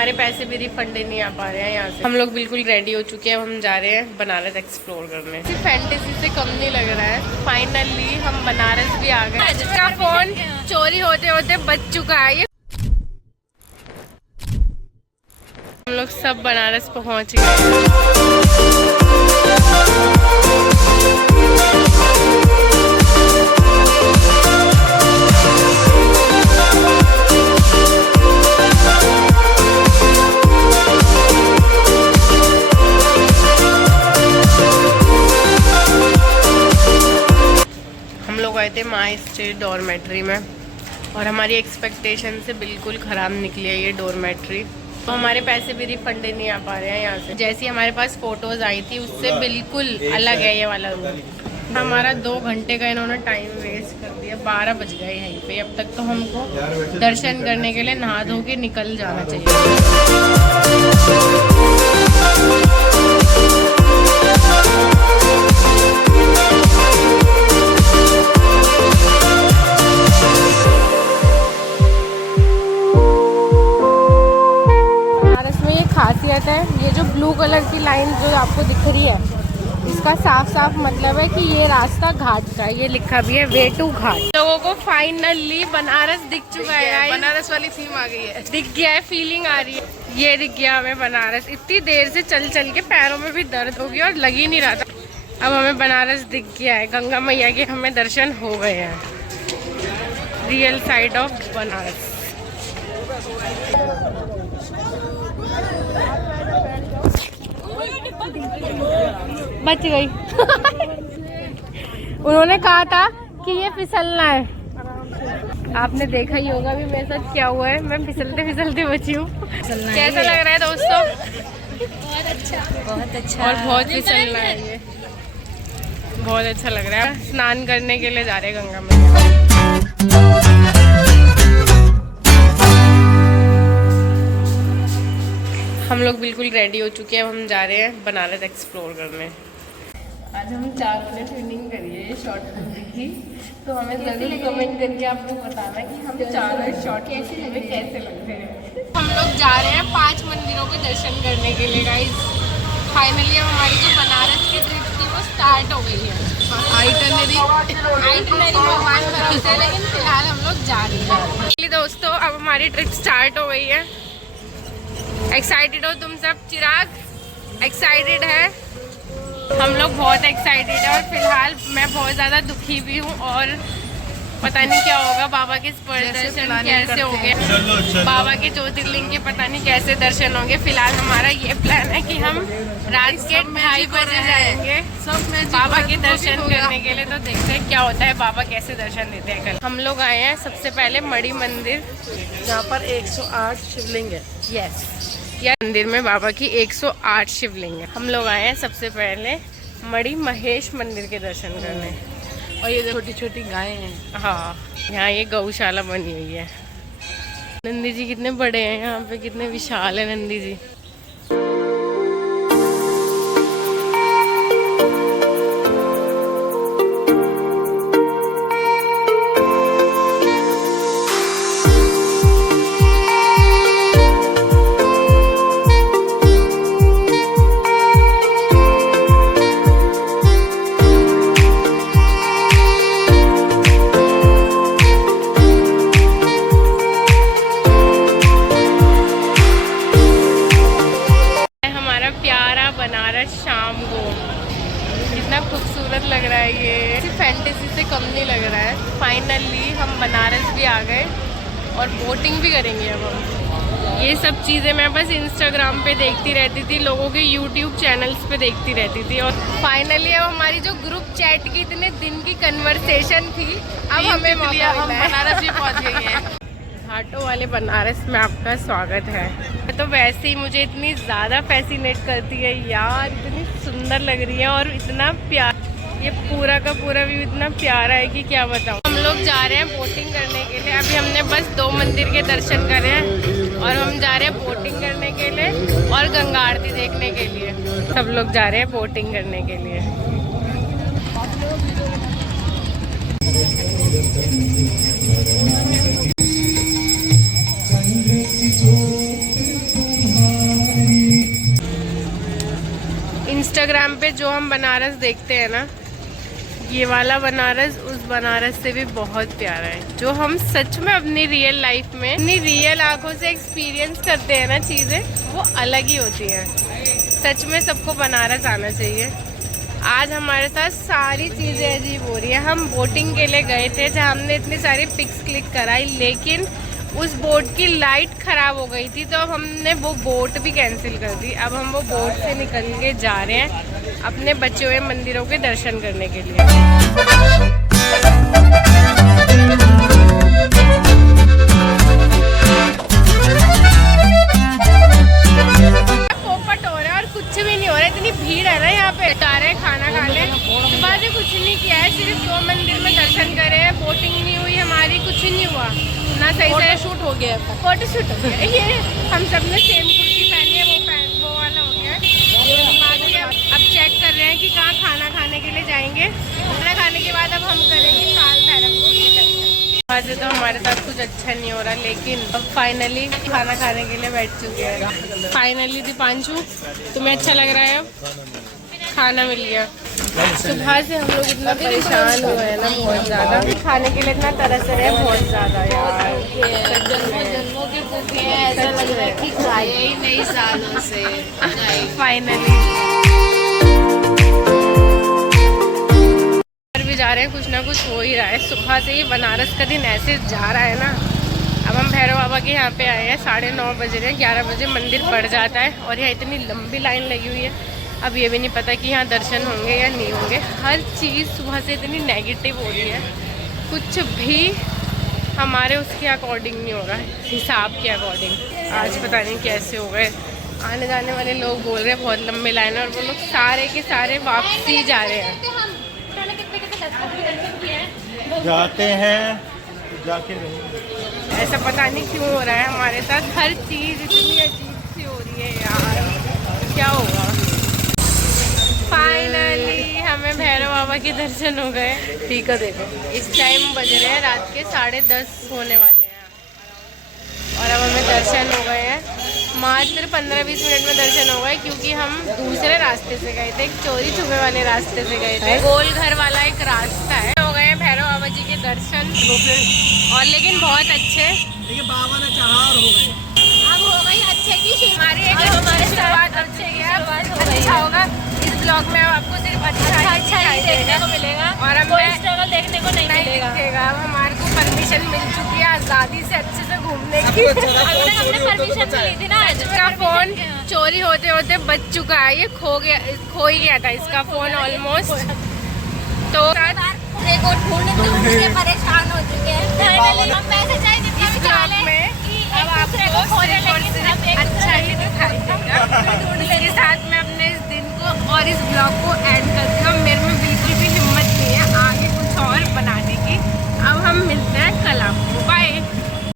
हमारे पैसे भी रिफंड नहीं आ पा रहे हैं यहाँ से। हम लोग बिल्कुल रेडी हो चुके हैं, हम जा रहे हैं बनारस एक्सप्लोर करने। सिर्फ फैंटेसी से कम नहीं लग रहा है। फाइनली हम बनारस भी आ गए। जिसका फोन चोरी होते होते बच चुका है। ये हम लोग सब बनारस पहुँच गए। गए थे माई स्टे डॉर्मेट्री में और हमारी एक्सपेक्टेशन से बिल्कुल ख़राब निकली है ये डॉर्मेट्री। तो हमारे पैसे भी रिफंड नहीं आ पा रहे हैं यहाँ से। जैसी हमारे पास फ़ोटोज़ आई थी उससे बिल्कुल अलग है ये वाला रूम। हमारा 2 घंटे का इन्होंने टाइम वेस्ट कर दिया। 12 बज गए यहीं पे। अब तक तो हमको दर्शन करने के लिए नहा धो के निकल जाना चाहिए। खासियत है ये जो ब्लू कलर की लाइन जो आपको दिख रही है, इसका साफ साफ मतलब है कि ये रास्ता घाट का है। ये लिखा भी है वे टू घाट। लोगों को फाइनली बनारस दिख चुका है। बनारस वाली थीम आ गई है, दिख गया है, फीलिंग आ रही है। ये दिख गया हमें बनारस। इतनी देर से चल चल के पैरों में भी दर्द हो गया और लग ही नहीं रहा था। अब हमें बनारस दिख गया है। गंगा मैया के हमें दर्शन हो गए हैं। Real side of Banaras. बच गई। उन्होंने कहा था कि ये फिसलना है। आपने देखा ही होगा भी मेरे साथ क्या हुआ है। मैं फिसलते फिसलते बची हूँ। कैसा लग रहा है दोस्तों? बहुत अच्छा, बहुत अच्छा। और बहुत फिसलना है ये, बहुत अच्छा लग रहा है। स्नान करने के लिए जा रहे हैं गंगा में। हम लोग बिल्कुल रेडी हो चुके हैं, हम जा रहे हैं बनारस एक्सप्लोर करने। आज हम 4 मिनट ट्रेनिंग करी है शॉर्ट करने की, तो हमें ज़रूर कमेंट करके आपको बताना कि हम 4 शॉर्ट में कैसे लगते हैं। हम लोग जा रहे हैं 5 मंदिरों के दर्शन करने के लिए गाइस। फाइनली अब हमारी जो बनारस की ट्रिप थी वो स्टार्ट हो गई है। आइटनरी भगवान भरोसे, लेकिन फिलहाल हम लोग जा रहे हैं। दोस्तों अब हमारी ट्रिप स्टार्ट हो गई है। एक्साइटेड हो तुम सब? चिराग एक्साइटेड है? हम लोग बहुत एक्साइटेड है और फिलहाल मैं बहुत ज़्यादा दुखी भी हूँ और पता नहीं क्या होगा। बाबा के दर्शन कैसे होंगे, बाबा के ज्योतिर्लिंग के पता नहीं कैसे दर्शन होंगे। फिलहाल हमारा ये प्लान है कि हम रात के 2:30 बजे जाएंगे बाबा के दर्शन करने के लिए। तो देखते हैं क्या होता है, बाबा कैसे दर्शन देते हैं। कल हम लोग आए हैं सबसे पहले मणि मंदिर, जहाँ पर 108 शिवलिंग है। यस, यह मंदिर में बाबा की 108 शिवलिंग है। हम लोग आए हैं सबसे पहले मणि महेश मंदिर के दर्शन करने। और ये छोटी छोटी गायें हैं। हाँ, यहाँ ये गौशाला बनी हुई है। नंदी जी कितने बड़े हैं यहाँ पे, कितने विशाल है नंदी जी। बनारस शाम को कितना खूबसूरत लग रहा है। ये सिर्फ फैंटेसी से कम नहीं लग रहा है। फाइनली हम बनारस भी आ गए और बोटिंग भी करेंगे अब हम। ये सब चीज़ें मैं बस इंस्टाग्राम पे देखती रहती थी, लोगों के यूट्यूब चैनल्स पे देखती रहती थी। और फाइनली अब हमारी जो ग्रुप चैट की इतने दिन की कन्वर्सेशन थी, अब हमें मौका मिला है। हम बनारस भी पहुँच गए हैं। घाटों वाले बनारस में आपका स्वागत है। तो वैसे ही मुझे इतनी ज़्यादा फैसिनेट करती है यार, इतनी सुंदर लग रही है और इतना प्यार, ये पूरा का पूरा व्यू इतना प्यारा है कि क्या बताऊँ। हम लोग जा रहे हैं बोटिंग करने के लिए। अभी हमने बस 2 मंदिर के दर्शन करे हैं और हम जा रहे हैं बोटिंग करने के लिए और गंगा आरती देखने के लिए। सब लोग जा रहे हैं बोटिंग करने के लिए। इंस्टाग्राम पे जो हम बनारस देखते हैं ना, ये वाला बनारस उस बनारस से भी बहुत प्यारा है। जो हम सच में अपनी रियल लाइफ में अपनी रियल आंखों से एक्सपीरियंस करते हैं ना चीज़ें, वो अलग ही होती हैं। सच में सबको बनारस आना चाहिए। आज हमारे साथ सारी चीज़ें अजीब हो रही है। हम बोटिंग के लिए गए थे जहाँ हमने इतनी सारी पिक्स क्लिक कराई, लेकिन उस बोट की लाइट ख़राब हो गई थी, तो अब हमने वो बोट भी कैंसिल कर दी। अब हम वो बोट से निकल के जा रहे हैं अपने बचे हुए मंदिरों के दर्शन करने के लिए। पोपट हो रहा है और कुछ भी नहीं हो रहा है। इतनी भीड़ है ना यहाँ पे। जा रहे हैं खाना खाने। सुबह से कुछ नहीं किया है, सिर्फ 2 मंदिर में दर्शन करे हैं। बोटिंग नहीं हुई हमारी, कुछ नहीं हुआ ना। सही से शूट हो गया, फोटो शूट हो गया। ये हम सब ने सेम कुर्ती पहनी है, वो वाला हो गया। बाकी अब चेक कर रहे हैं कि कहाँ खाना खाने के लिए जाएंगे। खाना खाने के बाद अब हम करेंगे काल भैरव के दर्शन। वहाँ से तो हमारे साथ कुछ अच्छा नहीं हो रहा, लेकिन अब फाइनली खाना खाने के लिए बैठ चुके हैं। फाइनली दीपांशु, तुम्हें अच्छा लग रहा है? अब खाना मिल गया। सुबह से हम लोग इतना परेशान हुए हैं ना, बहुत ज़्यादा। खाने के लिए इतना तरस रहे हैं बहुत ज़्यादा यार। जन्मों के भूखे हैं, ऐसा लग रहा है कि खाए ही नहीं सालों से। फाइनली भी जा रहे हैं, कुछ ना कुछ हो ही रहा है। सुबह से ही बनारस का दिन ऐसे जा रहा है ना। अब हम भैरव बाबा के यहाँ पे आए हैं, 9:30 बज रहे हैं। 11 बजे मंदिर बढ़ जाता है और यहाँ इतनी लंबी लाइन लगी हुई है। अब ये भी नहीं पता कि यहाँ दर्शन होंगे या नहीं होंगे। हर चीज़ सुबह से इतनी नेगेटिव हो रही है, कुछ भी हमारे उसके अकॉर्डिंग नहीं हो रहा है, हिसाब के अकॉर्डिंग। आज पता नहीं कैसे हो गए। आने जाने वाले लोग बोल रहे हैं बहुत लंबी लाइन है, और वो लोग सारे के सारे वापसी जा रहे हैं। जाते हैं जाके ऐसा पता नहीं क्यों हो रहा है हमारे साथ। हर चीज़ इतनी अजीब सी हो रही है यार, क्या होगा। फाइनली हमें भैरव बाबा के दर्शन हो गए। ठीक है, देखो इस टाइम बज रहे हैं रात के 10:30 होने वाले हैं, और अब हमें दर्शन हो गए हैं। मात्र 15-20 मिनट में दर्शन हो गए, क्योंकि हम दूसरे रास्ते से गए थे, एक चोरी छुपे वाले रास्ते से गए थे। गोल घर वाला एक रास्ता है। हो गए भैरव बाबा जी के दर्शन, और लेकिन बहुत अच्छे। बाबा ने चाहा और हो गए। अब हो गई अच्छे की हमारी एक शुरुआत अच्छे की अच्छा होगा। इस ब्लॉग में आपको सिर्फ अच्छा ही देखने को मिलेगा, और हमें स्ट्रगल देखने को नहीं मिलेगा। अब हमारे को परमिशन मिल चुकी है आज़ादी से अच्छे से घूमने की। हमने परमिशन ली थी ना। इसका फ़ोन चोरी होते होते बच चुका है, ये खो ही गया था इसका फ़ोन ऑलमोस्ट। तो परेशान हो चुके हैं। हम पैसे चाहिए अब आपको अच्छा ही दिखाई देगा। इसके साथ मैं अपने इस दिन को और इस ब्लॉग को